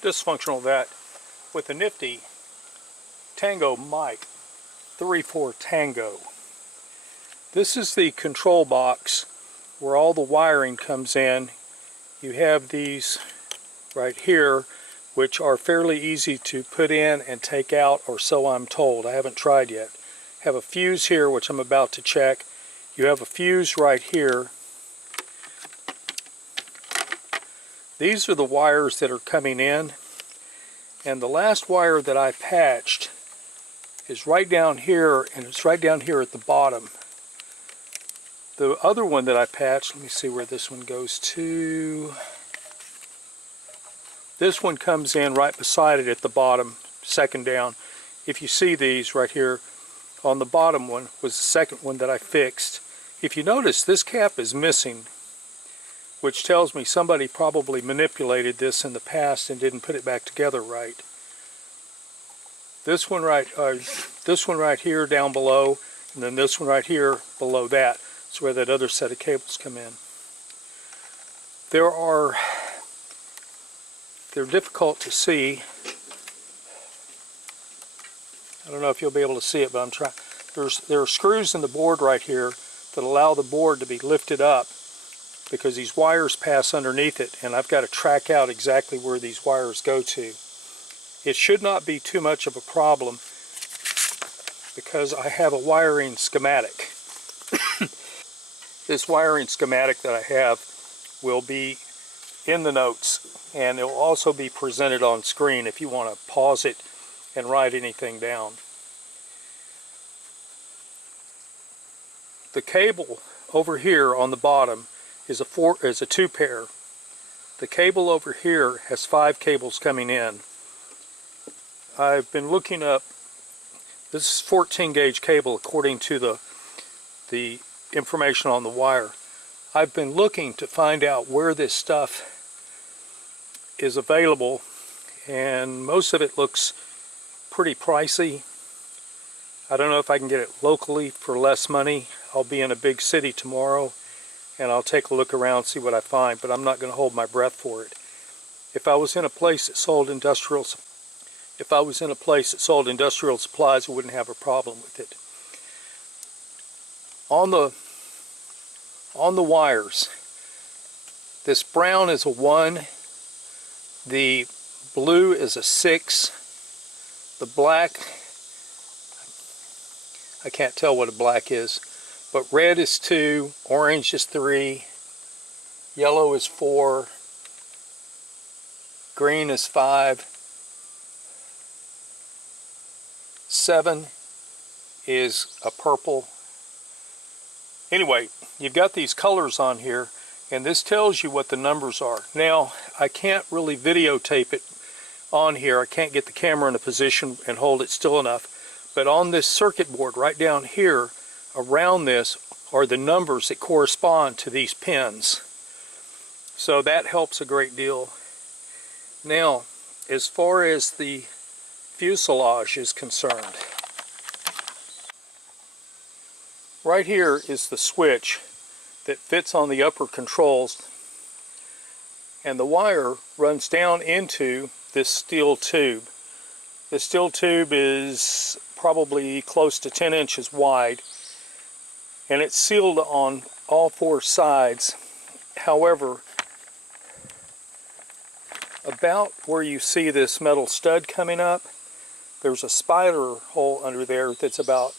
dysfunctional that with the nifty Tango mt34 Tango. This is the control box where all the wiring comes in. You have these right here, which are fairly easy to put in and take out, or so I'm told. I haven't tried yet. Have a fuse here, which I'm about to check. You have a fuse right here. These are the wires that are coming in, and the last wire that I patched is right down here, and it's right down here at the bottom. The other one that I patched, let me see where this one goes to. This one comes in right beside it at the bottom, second down. If you see these right here, on the bottom one was the second one that I fixed. If you notice, this cap is missing, which tells me somebody probably manipulated this in the past and didn't put it back together right. This one right here down below, and then this one right here below that. That's where that other set of cables come in. They're difficult to see. I don't know if you'll be able to see it, but I'm trying. There are screws in the board right here that allow the board to be lifted up because these wires pass underneath it, and I've got to track out exactly where these wires go to. It should not be too much of a problem because I have a wiring schematic. This wiring schematic that I have will be in the notes, and it will also be presented on screen if you want to pause it and write anything down. The cable over here on the bottom is a two pair. The cable over here has 5 cables coming in. I've been looking up, this is 14 gauge cable according to the information on the wire. I've been looking to find out where this stuff is available, and most of it looks pretty pricey. I don't know if I can get it locally for less money. I'll be in a big city tomorrow and I'll take a look around, see what I find, but I'm not going to hold my breath for it. If I was in a place that sold industrial supplies, I wouldn't have a problem with it. On the wires, this brown is a 1, the blue is a 6, the black, I can't tell what a black is, but red is 2, orange is 3, yellow is 4, green is 5, 7 is a purple. Anyway, you've got these colors on here, and this tells you what the numbers are. Now, I can't really videotape it on here. I can't get the camera in a position and hold it still enough. But on this circuit board right down here, around this, are the numbers that correspond to these pins. So that helps a great deal. Now, as far as the fuselage is concerned, right here is the switch that fits on the upper controls, and the wire runs down into this steel tube. The steel tube is probably close to 10 inches wide, and it's sealed on all 4 sides. However, about where you see this metal stud coming up, there's a spider hole under there that's about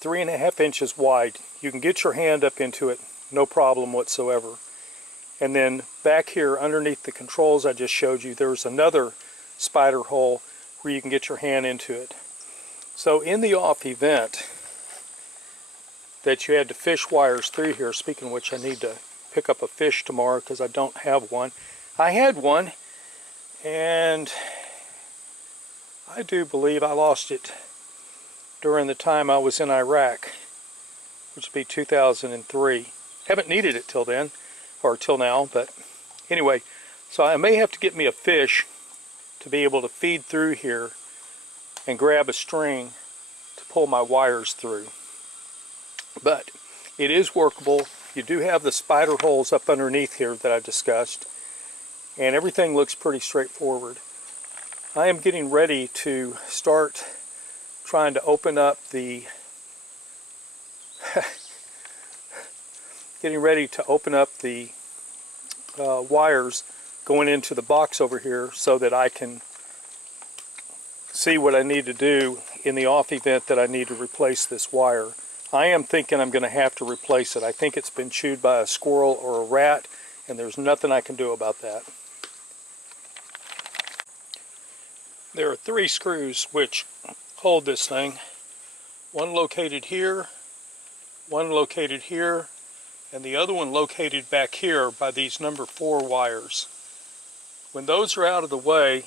3.5 inches wide. You can get your hand up into it, no problem whatsoever. And then back here underneath the controls I just showed you, there's another spider hole where you can get your hand into it. So in the off event that you had to fish wires through here, speaking of which, I need to pick up a fish tomorrow because I don't have one. I had one, and I do believe I lost it during the time I was in Iraq, which would be 2003. Haven't needed it till then, or till now, but anyway, so I may have to get me a fish to be able to feed through here and grab a string to pull my wires through. But it is workable. You do have the spider holes up underneath here that I discussed, and everything looks pretty straightforward. I am getting ready to start trying to open up the wires going into the box over here so that I can see what I need to do in the off event that I need to replace this wire. I am thinking I'm going to have to replace it. I think it's been chewed by a squirrel or a rat, and there's nothing I can do about that. There are 3 screws which hold this thing. One located here, one located here, and the other one located back here by these number 4 wires. When those are out of the way,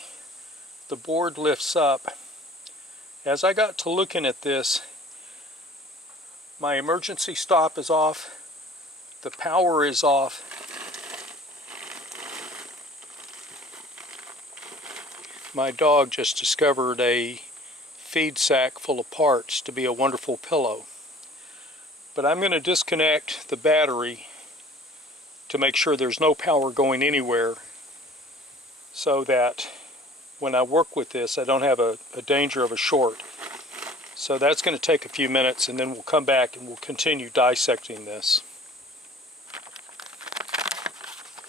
the board lifts up. As I got to looking at this, my emergency stop is off, the power is off, my dog just discovered a feed sack full of parts to be a wonderful pillow. But I'm going to disconnect the battery to make sure there's no power going anywhere, so that when I work with this I don't have a danger of a short. So that's going to take a few minutes, and then we'll come back and we'll continue dissecting this.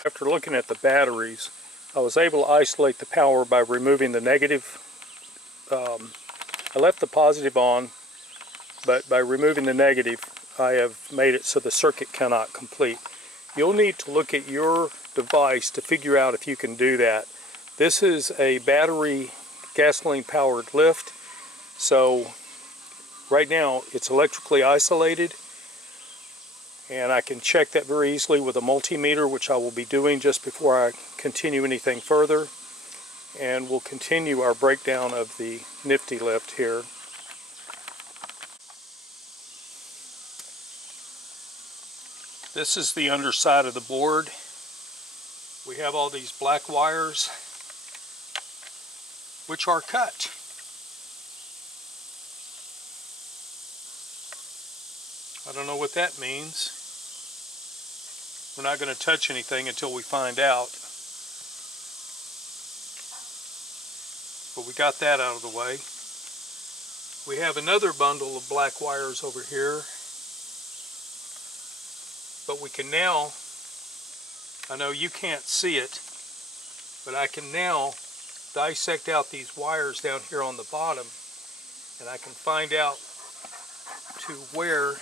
After looking at the batteries, I was able to isolate the power by removing the negative. I left the positive on, but by removing the negative I have made it so the circuit cannot complete. You'll need to look at your device to figure out if you can do that. This is a battery gasoline powered lift, so right now it's electrically isolated, and I can check that very easily with a multimeter, which I will be doing just before I continue anything further. And we'll continue our breakdown of the nifty lift here. This is the underside of the board. We have all these black wires which are cut. I don't know what that means. We're not going to touch anything until we find out. But we got that out of the way. We have another bundle of black wires over here. But we can now, I know you can't see it, but I can now dissect out these wires down here on the bottom, and I can find out to where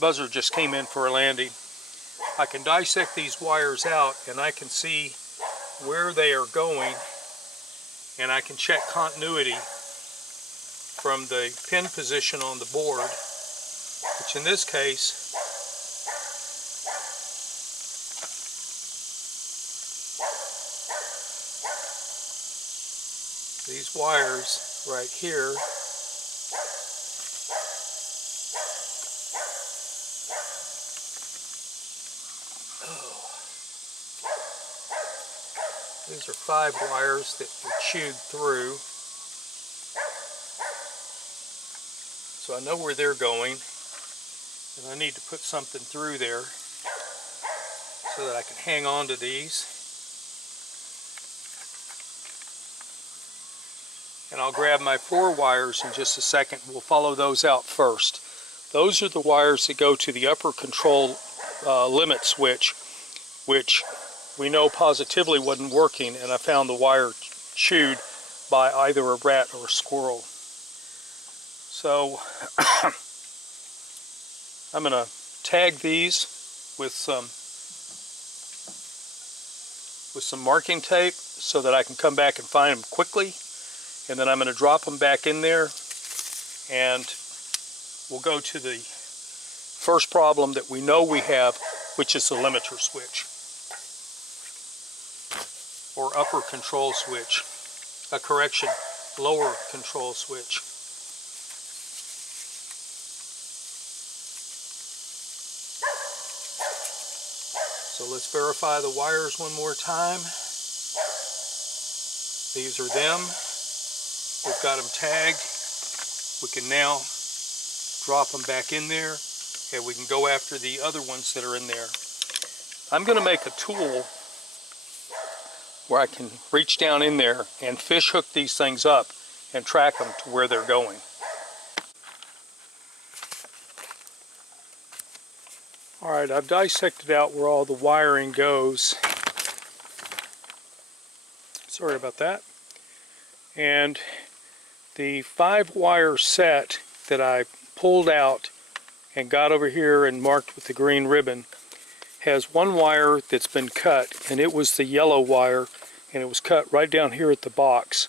buzzer just came in for a landing. I can dissect these wires out, and I can see where they are going, and I can check continuity from the pin position on the board, which in this case these wires right here these are 5 wires that were chewed through. So I know where they're going, and I need to put something through there so that I can hang on to these. And I'll grab my 4 wires in just a second. We'll follow those out first. Those are the wires that go to the upper control limit switch, which we know positively wasn't working, and I found the wire chewed by either a rat or a squirrel. So I'm going to tag these with some marking tape so that I can come back and find them quickly, and then I'm going to drop them back in there, and we'll go to the first problem that we know we have, which is the limiter switch or upper control switch, lower control switch. So let's verify the wires one more time. These are them. We've got them tagged. We can now drop them back in there, and we can go after the other ones that are in there. I'm going to make a tool where I can reach down in there and fish hook these things up and track them to where they're going. Alright, I've dissected out where all the wiring goes. Sorry about that. And the 5-wire set that I pulled out and got over here and marked with the green ribbon has one wire that's been cut, and it was the yellow wire, and it was cut right down here at the box.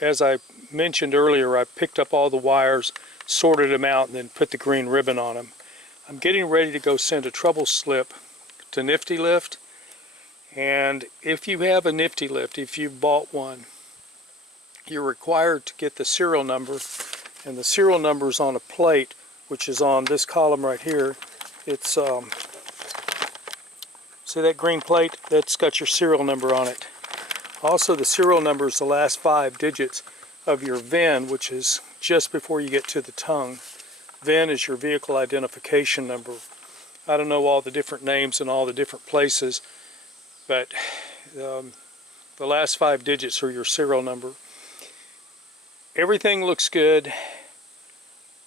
As I mentioned earlier, I picked up all the wires, sorted them out, and then put the green ribbon on them. I'm getting ready to go send a trouble slip to Nifty Lift, and if you have a Nifty Lift, if you've bought one, you're required to get the serial number, and the serial number is on a plate, which is on this column right here. It's, see that green plate? That's got your serial number on it. Also, the serial number is the last 5 digits of your VIN, which is just before you get to the tongue. VIN is your vehicle identification number. I don't know all the different names in all the different places, but the last 5 digits are your serial number. Everything looks good.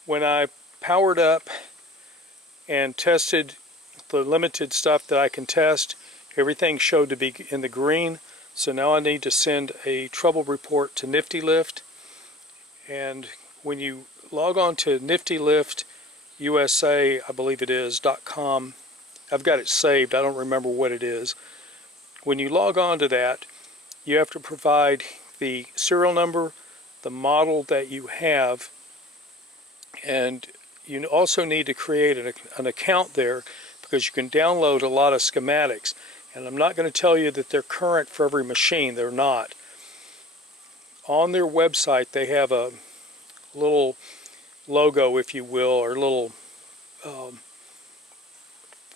When I powered up and tested the limited stuff that I can test, everything showed to be in the green. So now I need to send a trouble report to Nifty Lift. And when you log on to Nifty Lift USA, I believe it is, .com, I've got it saved, I don't remember what it is. When you log on to that, you have to provide the serial number, the model that you have, and you also need to create an account there, because you can download a lot of schematics. And I'm not going to tell you that they're current for every machine. They're not. On their website, they have a little logo, if you will, or a little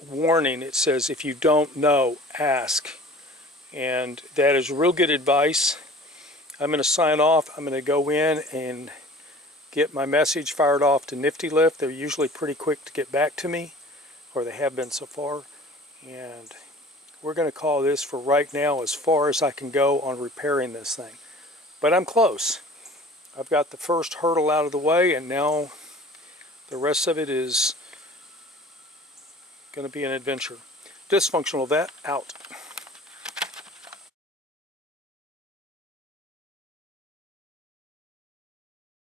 warning. It says, if you don't know, ask. And that is real good advice. I'm going to sign off. I'm going to go in and get my message fired off to Nifty Lift. They're usually pretty quick to get back to me, or they have been so far. And we're going to call this for right now as far as I can go on repairing this thing. But I'm close. I've got the first hurdle out of the way, and now the rest of it is going to be an adventure. Dysfunctional Vet out.